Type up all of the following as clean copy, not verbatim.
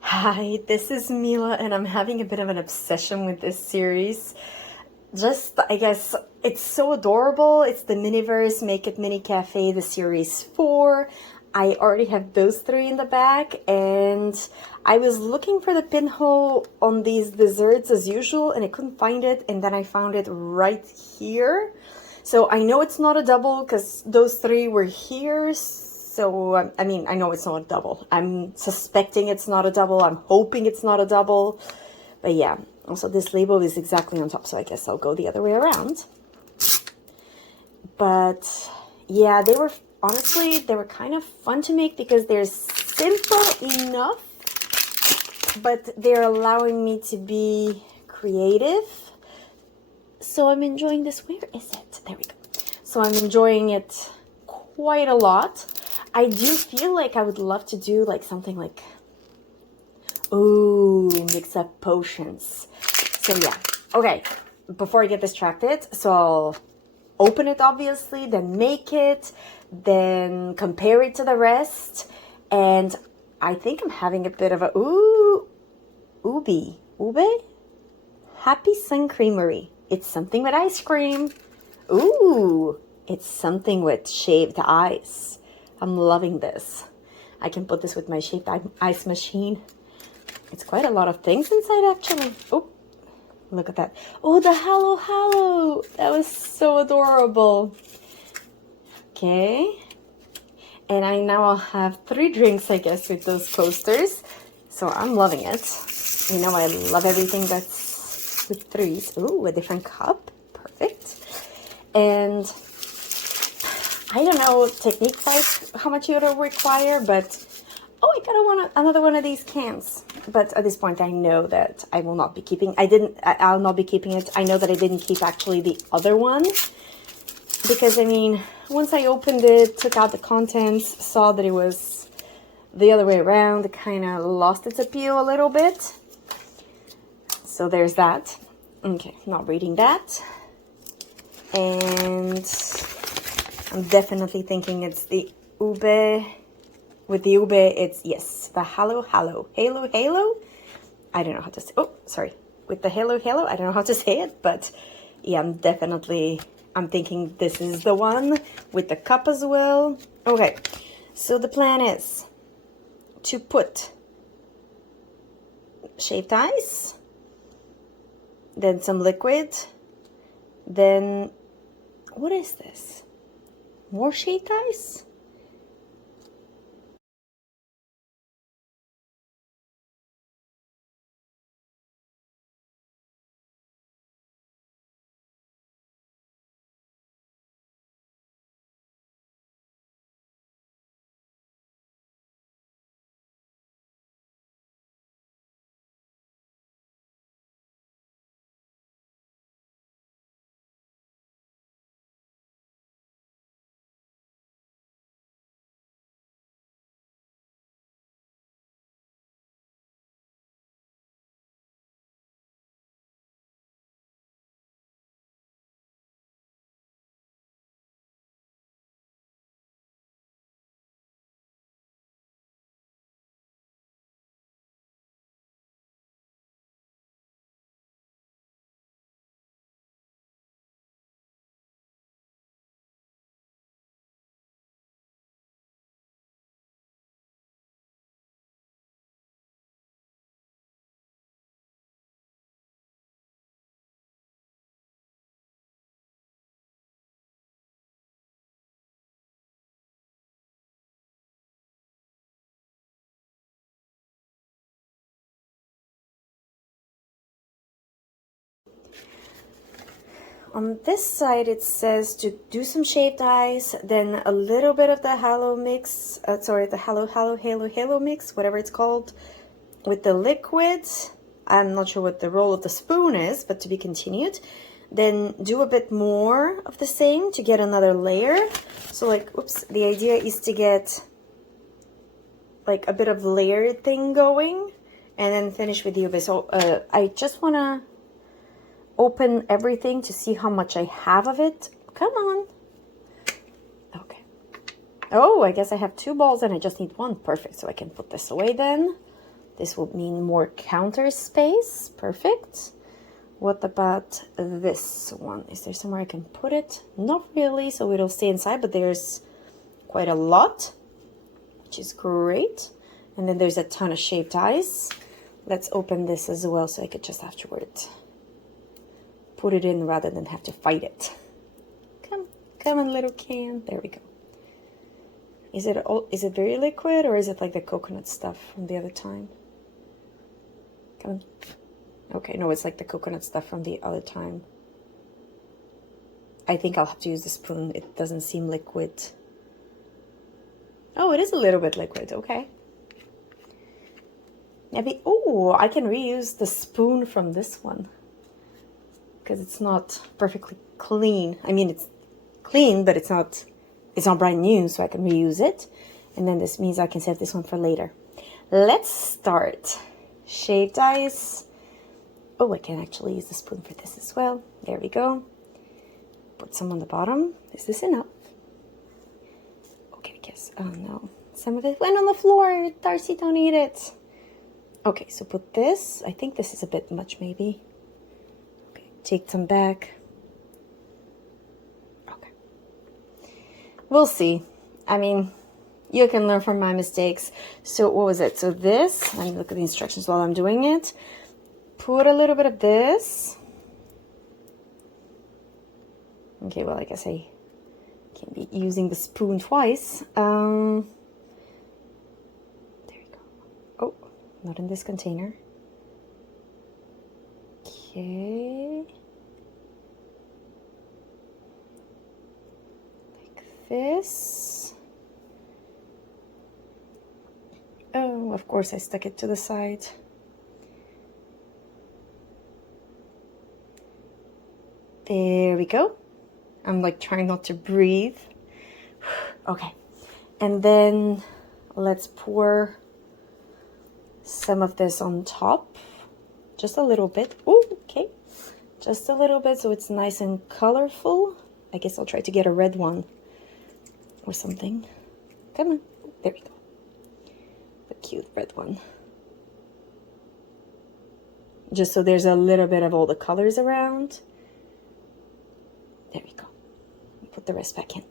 Hi, this is Mila, and I'm having a bit of an obsession with this series. I guess, it's so adorable. It's the Miniverse Make It Mini Cafe, the series 4. I already have those 3 in the back, and I was looking for the pinhole on these desserts as usual, and I couldn't find it, and then I found it right here. So I know it's not a double because those 3 were here. So, I mean, I know it's not a double. I'm suspecting it's not a double. I'm hoping it's not a double. But yeah, also this label is exactly on top, so I guess I'll go the other way around. But yeah, honestly, they were kind of fun to make because they're simple enough, but they're allowing me to be creative. So I'm enjoying this. Where is it? There we go. So I'm enjoying it quite a lot. I do feel like I would love to do like something like, ooh, mix up potions. So yeah, okay, before I get distracted, so I'll open it obviously, then make it, then compare it to the rest. And I think I'm having a bit of a, ube? Happy Sun Creamery. It's something with ice cream. Ooh, it's something with shaved ice. I'm loving this. I can put this with my shaved ice machine. It's quite a lot of things inside, actually. Oh, look at that. Oh, the Hello. That was so adorable. Okay. And I'll have 3 drinks, I guess, with those coasters. So I'm loving it. You know, I love everything that's with 3s. Ooh, a different cup. Perfect. And I don't know technique-wise how much it'll require, but oh, I got another one of these cans. But at this point, I know that I will not be keeping. I'll not be keeping it. I know that I didn't keep actually the other one because I mean, once I opened it, took out the contents, saw that it was the other way around, it kind of lost its appeal a little bit. So there's that. Okay, not reading that. And I'm definitely thinking it's the ube. With the ube, it's, yes, the Halo. I don't know how to say, oh, sorry. With the Halo, I don't know how to say it, but yeah, I'm thinking this is the one with the cup as well. Okay, so the plan is to put shaved ice, then some liquid, then, what is this? More shaved ice? On this side, it says to do some shaved ice, then a little bit of the Halo mix, the Halo mix, whatever it's called, with the liquids. I'm not sure what the role of the spoon is, but to be continued. Then do a bit more of the same to get another layer. So like, oops, the idea is to get like a bit of layered thing going and then finish with the ube. So I just want to open everything to see how much I have of it. Come on. Okay. Oh, I guess I have 2 balls and I just need 1. Perfect. So I can put this away then. This would mean more counter space. Perfect. What about this one? Is there somewhere I can put it? Not really, so it'll stay inside, but there's quite a lot, which is great. And then there's a ton of shaved ice. Let's open this as well so I could just afterward put it in rather than have to fight it. Come on, little can. There we go. Is it very liquid, or is it like the coconut stuff from the other time? Come on. Okay, no, it's like the coconut stuff from the other time. I think I'll have to use the spoon. It doesn't seem liquid. Oh, it is a little bit liquid. Okay. Maybe, oh, I can reuse the spoon from this one because it's not perfectly clean. I mean, it's clean, but it's not brand new, so I can reuse it. And then this means I can save this one for later. Let's start. Shaved ice. Oh, I can actually use the spoon for this as well. There we go. Put some on the bottom. Is this enough? Okay, I guess. Oh no. Some of it went on the floor. Darcy, don't eat it. Okay, so put this. I think this is a bit much, maybe. Okay, take some back. Okay. We'll see. I mean, you can learn from my mistakes. So what was it? So this, let me look at the instructions while I'm doing it. Put a little bit of this. Okay, well, I guess I can't be using the spoon twice. There you go. Oh, not in this container. Okay. Like this. Oh, of course I stuck it to the side. There we go. I'm like trying not to breathe. Okay. And then let's pour some of this on top. Just a little bit. Ooh, okay. Just a little bit so it's nice and colorful. I guess I'll try to get a red one or something. Come on. There we go. The cute red one. Just so there's a little bit of all the colors around. There we go. Put the rest back in.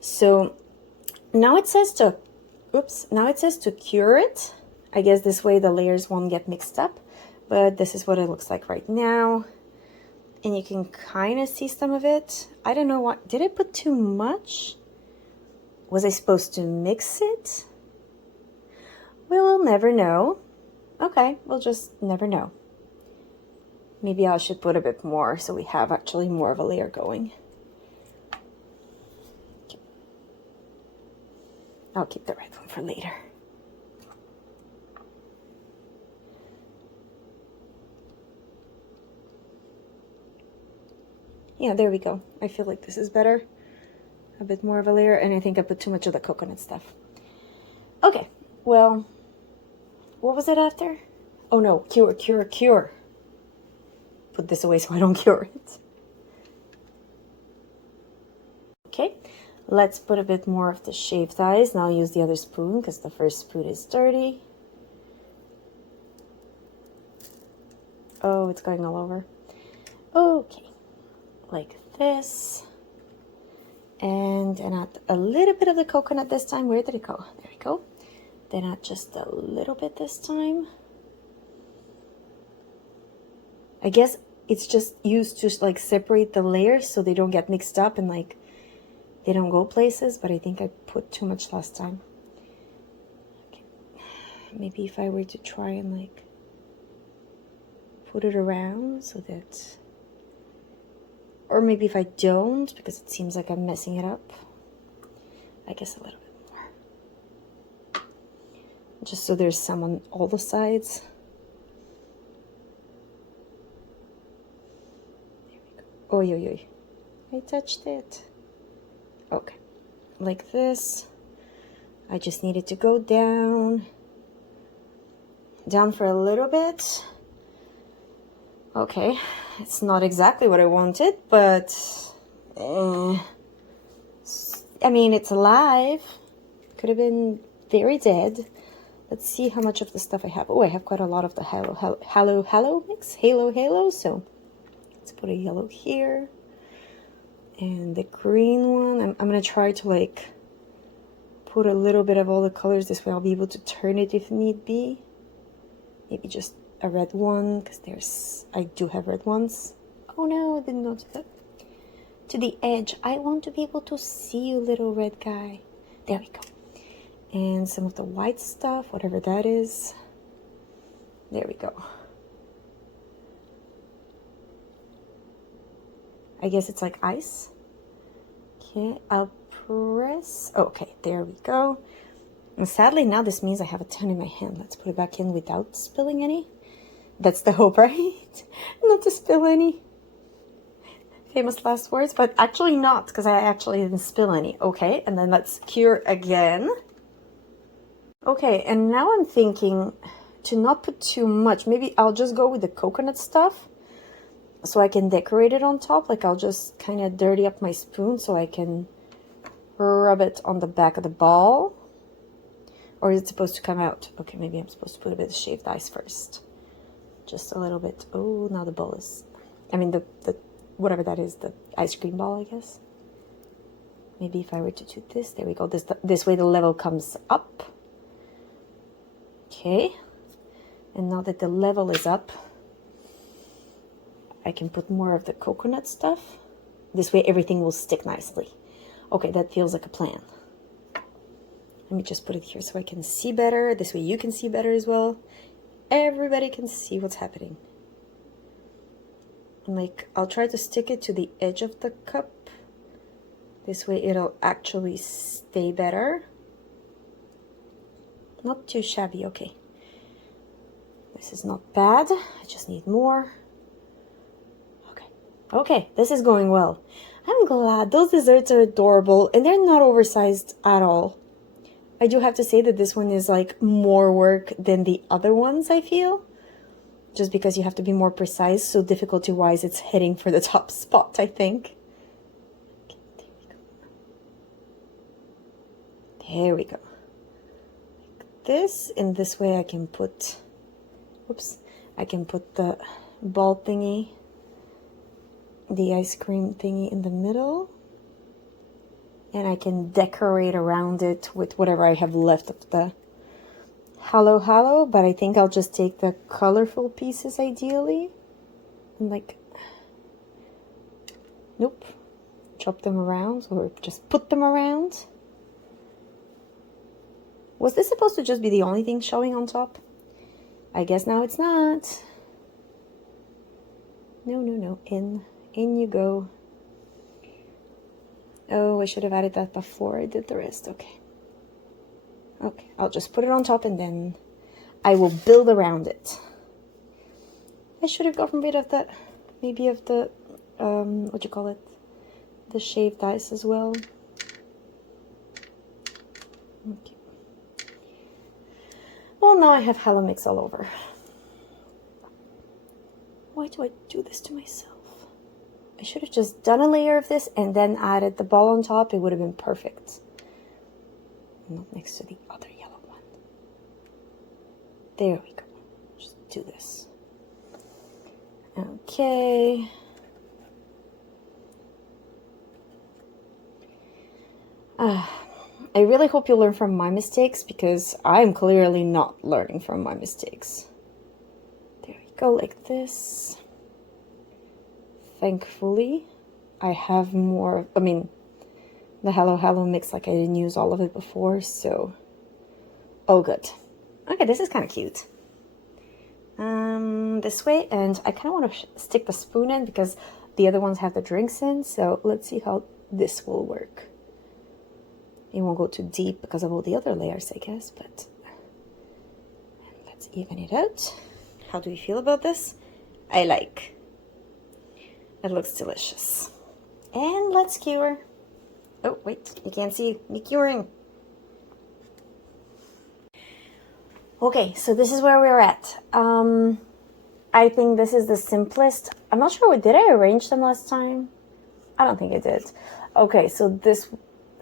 So now it says to, now it says to cure it. I guess this way the layers won't get mixed up, but this is what it looks like right now. And you can kind of see some of it. I don't know what, did I put too much? Was I supposed to mix it? We will never know. Okay, we'll just never know. Maybe I should put a bit more so we have actually more of a layer going. Okay. I'll keep the red one for later. Yeah, there we go. I feel like this is better. A bit more of a layer, and I think I put too much of the coconut stuff. Okay, well, what was it after? Oh no, cure, cure, cure. Put this away so I don't cure it. Okay, let's put a bit more of the shaved ice. Now I'll use the other spoon because the first spoon is dirty. Oh, it's going all over. Okay, like this. And add a little bit of the coconut this time. Where did it go? There we go. Then add just a little bit this time. I guess it's just used to like separate the layers so they don't get mixed up and like they don't go places, but I think I put too much last time. Okay. Maybe if I were to try and like put it around so that, or maybe if I don't, because it seems like I'm messing it up, I guess a little bit more. Just so there's some on all the sides. Oi, oi, oi. I touched it. Okay. Like this. I just needed to go down. Down for a little bit. Okay. It's not exactly what I wanted, but... I mean, it's alive. Could have been very dead. Let's see how much of the stuff I have. Oh, I have quite a lot of the Halo mix. Halo. So let's put a yellow here. And the green one, I'm going to try to like put a little bit of all the colors. This way I'll be able to turn it if need be. Maybe just a red one, because I do have red ones. Oh no, I didn't notice that. To the edge. I want to be able to see you, little red guy. There we go. And some of the white stuff, whatever that is. There we go. I guess it's like ice. Okay, I'll press. Oh, okay, there we go. And sadly, now this means I have a ton in my hand. Let's put it back in without spilling any. That's the hope, right? Not to spill any. Famous last words, but actually not, because I actually didn't spill any. Okay, and then let's cure again. Okay, and now I'm thinking to not put too much. Maybe I'll just go with the coconut stuff so I can decorate it on top. Like I'll just kind of dirty up my spoon so I can rub it on the back of the ball. Or is it supposed to come out? Okay, maybe I'm supposed to put a bit of shaved ice first. Just a little bit. Oh, now the ball is... I mean, the whatever that is, the ice cream ball, I guess. Maybe if I were to do this, there we go. This way the level comes up. Okay, and now that the level is up, I can put more of the coconut stuff. This way everything will stick nicely. Okay, that feels like a plan. Let me just put it here so I can see better. This way you can see better as well. Everybody can see what's happening. And like, I'll try to stick it to the edge of the cup. This way it'll actually stay better. Not too shabby, okay. This is not bad. I just need more. Okay, this is going well. I'm glad. Those desserts are adorable and they're not oversized at all. I do have to say that this one is like more work than the other ones, I feel. Just because you have to be more precise, so difficulty-wise it's hitting for the top spot, I think. Okay, there we go. There we go. This, in this way I can put, whoops, I can put the ball thingy, the ice cream thingy in the middle, and I can decorate around it with whatever I have left of the halo, but I think I'll just take the colorful pieces ideally, and like, nope, chop them around or just put them around. Was this supposed to just be the only thing showing on top? I guess now it's not. No. In you go. Oh, I should have added that before I did the rest. Okay, I'll just put it on top and then I will build around it. I should have gotten rid of that, maybe of the, what do you call it? The shaved ice as well. Okay. Well, now I have Halo Mix all over. Why do I do this to myself? I should have just done a layer of this and then added the ball on top. It would have been perfect. Not next to the other yellow one. There we go. Just do this. Okay. I really hope you learn from my mistakes, because I'm clearly not learning from my mistakes. There we go, like this. Thankfully, I have more, I mean, the Halo mix, like I didn't use all of it before, so, oh good. Okay, this is kind of cute. This way, and I kind of want to stick the spoon in because the other ones have the drinks in, so let's see how this will work. It won't go too deep because of all the other layers, I guess, but let's even it out. How do you feel about this? I like. It looks delicious. And let's cure. Oh, wait, you can't see me curing. Okay, so this is where we're at. I think this is the simplest. I'm not sure, did I arrange them last time? I don't think I did. Okay, so this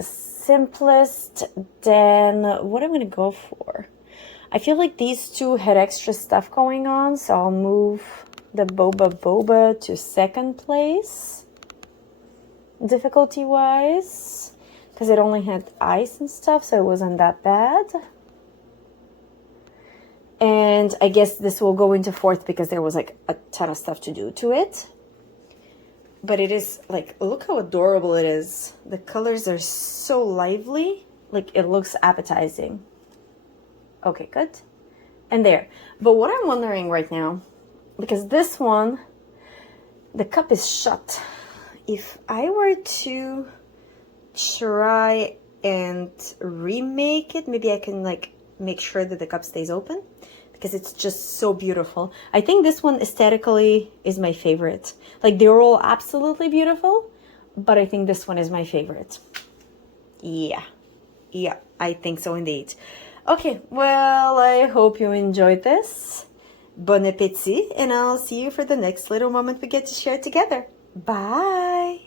simplest, then what I'm gonna go for. I feel like these two had extra stuff going on, so I'll move the Boba Boba to second place, difficulty-wise, because it only had ice and stuff, so it wasn't that bad. And I guess this will go into fourth because there was like a ton of stuff to do to it. But it is like, look how adorable it is. The colors are so lively. Like, it looks appetizing. Okay, good. And there. But what I'm wondering right now, because this one, the cup is shut. If I were to try and remake it, maybe I can like make sure that the cup stays open, because it's just so beautiful. I think this one aesthetically is my favorite. Like, they're all absolutely beautiful, but I think this one is my favorite. Yeah, I think so indeed. Okay, well, I hope you enjoyed this. Bon appétit, and I'll see you for the next little moment we get to share together. Bye!